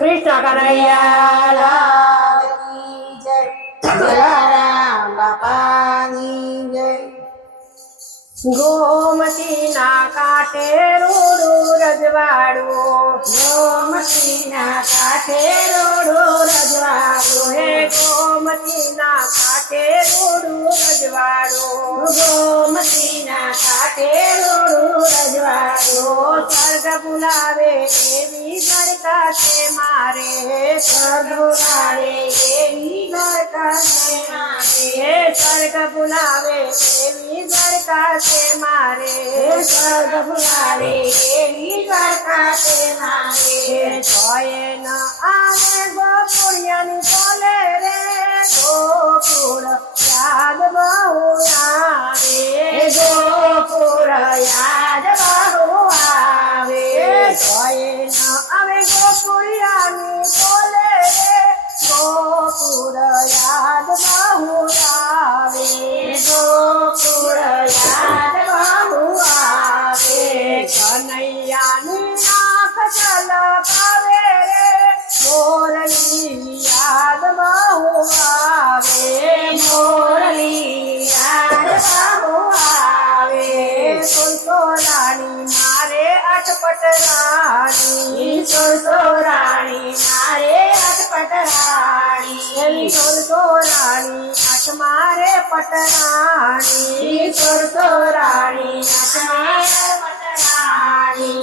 कृष्ण कन्हैया लाल की जय। जलाराम बापानी जय। गोमती ना काठे रोडो रजवाड़ो, गोमती ना काठे रोडो रजवाड़ो, हे गोमती ना काठे रोडो रजवाड़ो, गोमती ना काठे रोडो रजवाड़ो। स्वर्ग बुलावे एवी बरका से मारे, स्वर्ग बुलावे एवी बरका से मारे, स्वर्ग बुलावे एवी बरका से मारे, स्वर्ग बुलावे एवी बरका से मारे। कोये न आवे गोकुड़ियन बोले रे, गोकुड़ याद बहु आवे, गोकुड़ याद बहु आवे। कोये न आवे गोकुड़ियन बोले रे, गोकुड़ याद बहु आवे, गोकुड़ याद बहु आवे। कन्हैया नाक चल पावे रे, मोरली याद बहु आवे, मोरली याद बहु आवे। सुनतो रानी मारे अटपट रानी, सुनतो रानी मारे अटपट रानी, सुनतो रानी अट मारे पट रानी, सुनतो रानी अट मारे पट रानी।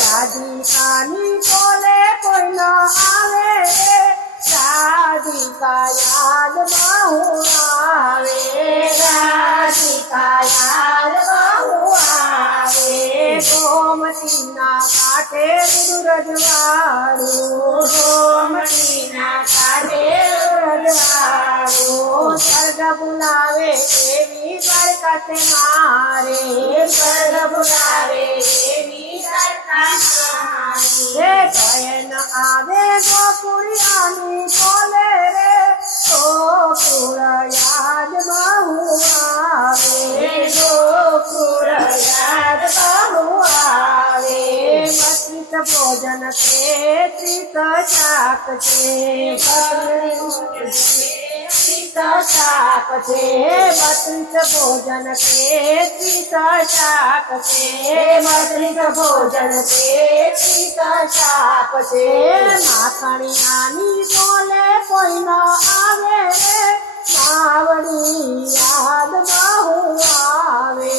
राधिकानी बोले कोई न आवे रे, राधिका याद बहु आवे, राधिका याद बहु आवे। गोमती ना काठे रजवाड़ो, गोमती ना काठे रजवाड़ो। स्वर्ग बुलावे एवी बरकत मारे, स्वर्ग बुलावे एवी बरकत मारे। कोये न आवे गोकुड़ियानी बोले रे, गोकुड़ याद बहु आवे, गोकुड़ याद बहु आवे। बत्रित भोजन के त्रित शाक छे, त्रित शाक छे, बत्रित भोजन के त्रित शाक छे, बत्रित भोजन के त्रित शाक छे। माखणियानी बोले कोई न आवे रे, मावड़ी याद बहु आवे,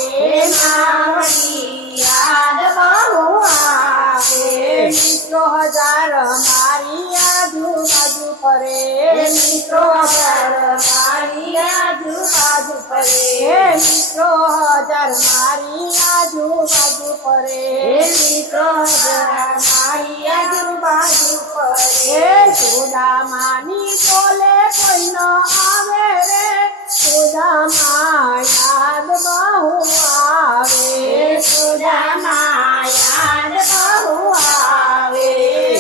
मावड़ी याद बहु आवे। मित्रो हजार मारी आजू बाजू परे, मित्रो हजार मारी आजू बाजू परे, मित्रो हजार मारी आजू बाजू परे, मित्रो हजार मारी आजू बाजू परे। सुदामानी बोले कोई न आवे रे, सुदामा याद बहु आवे, सुदामा याद बहु आवे।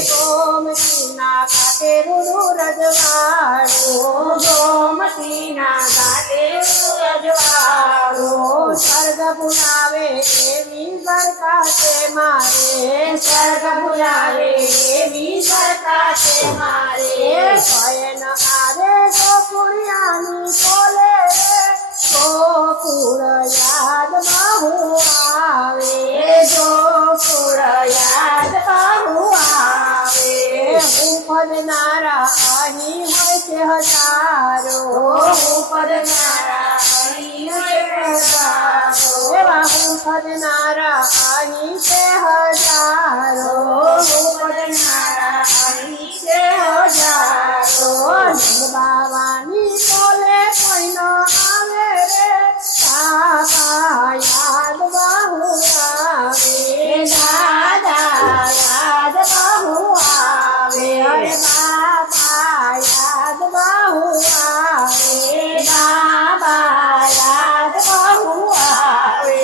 गोमती ना काटे रुडु रजवाड़ो, गोमती ना काटे रुडु रजवाड़ो। स्वर्ग बुलावे एवी बरका से मारे, स्वर्ग बुलावे एवी बरका से मारे। कोये न आवे गोकुड़ियानी बोले रे, गोकुड़ याद बहु आवे, गोकुड़ याद बहु आवे। હું પદનારા અહીં હોય છે હજારો, હું પદનારા અહીં હોય છે હજારો, એવા હું પદનારા અહીં છે હજારો, હું પદનારા અહીં છે હજારો। બાવાની બોલે કોઈ ન આવે રે, દાદા યાદ બહુ આવે, દાદા યાદ બહુ આવે, અરે બાબા યાદ બહુ આવે, બાબા યાદ બહુ આવે।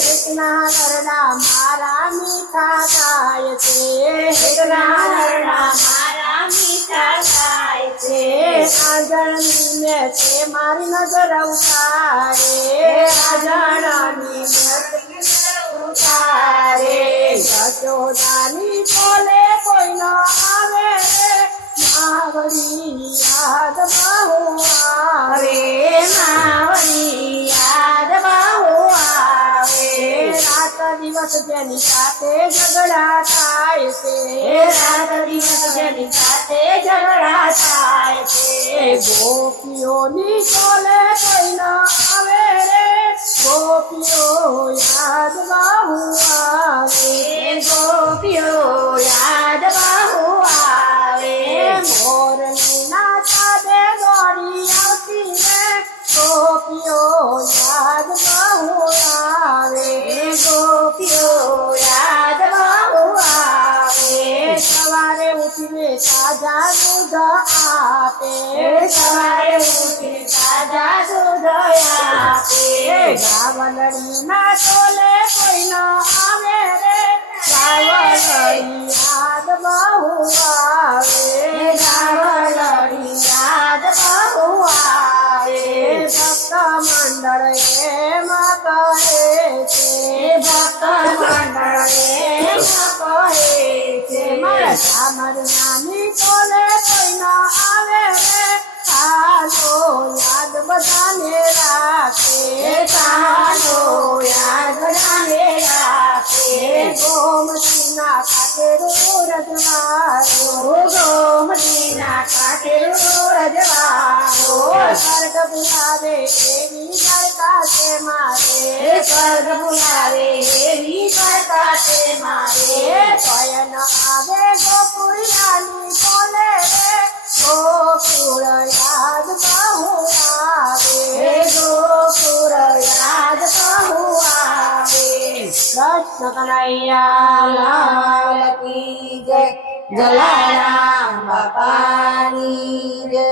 કૃષ્ણા ગરડા મારા મીઠા ગાય છે, કૃષ્ણા ગરડા મારા મીઠા ગાય છે। આંગણની મેં છે મારી નજર ઉતારે, આંગણની મેં ઉતારે। યશોદાની બોલે કોઈ ન આવે રે, માવડી યાદ બહુ આવે માવડી યાદ બહુ આવે રાત દિવસ જેની સાથે ઝઘડા થાય છે રાત દિવસ જેની સાથે ઝઘડા થાય છે ગોપીઓની કોલે કોઈ ન આવે રે ગોપીઓ યાદ બહુ આવે ગોપીઓ યાદ બહુ આવે મોરની ના સાદે દોડી આવતી રે ગોપીઓ યાદ બહુ આવે ગોપીઓ યાદ બહુ આવે સવારે ઉઠીને તાજા દૂધ આપે સવારે ઉઠી તાજા દૂધ આપે ગાવલડી ના ટોલે કોઈ ન આવે રે ગાવલડી યાદ બહુ આવે ગાવલડી યાદ બહુ આવે ભક્ત મંડળ એમ કહે છે ભક્ત મંડળ એમ કહે છે મારા ચામર નાની ટોલે કોઈ ન આવે રે ચાલો યાદ બધાને રાખે ચાલો યાદ બધાને રાખે ગોમતીના કાંઠે રજવાડો ગોમતીના કાંઠે રજવાડો સ્વર્ગ બોલાવે એવી સરકાર છે મારે સ્વર્ગ બોલાવે એવી સરકાર છે મારે પયન આવે ગોકુળિયાની બોલે રે ગોકુળ યાદ બહુ આવે ગોકુળ યાદ બહુ આવે કૃષ્ણ કનૈયા લાલ કી જય જલારામ બાપાની જય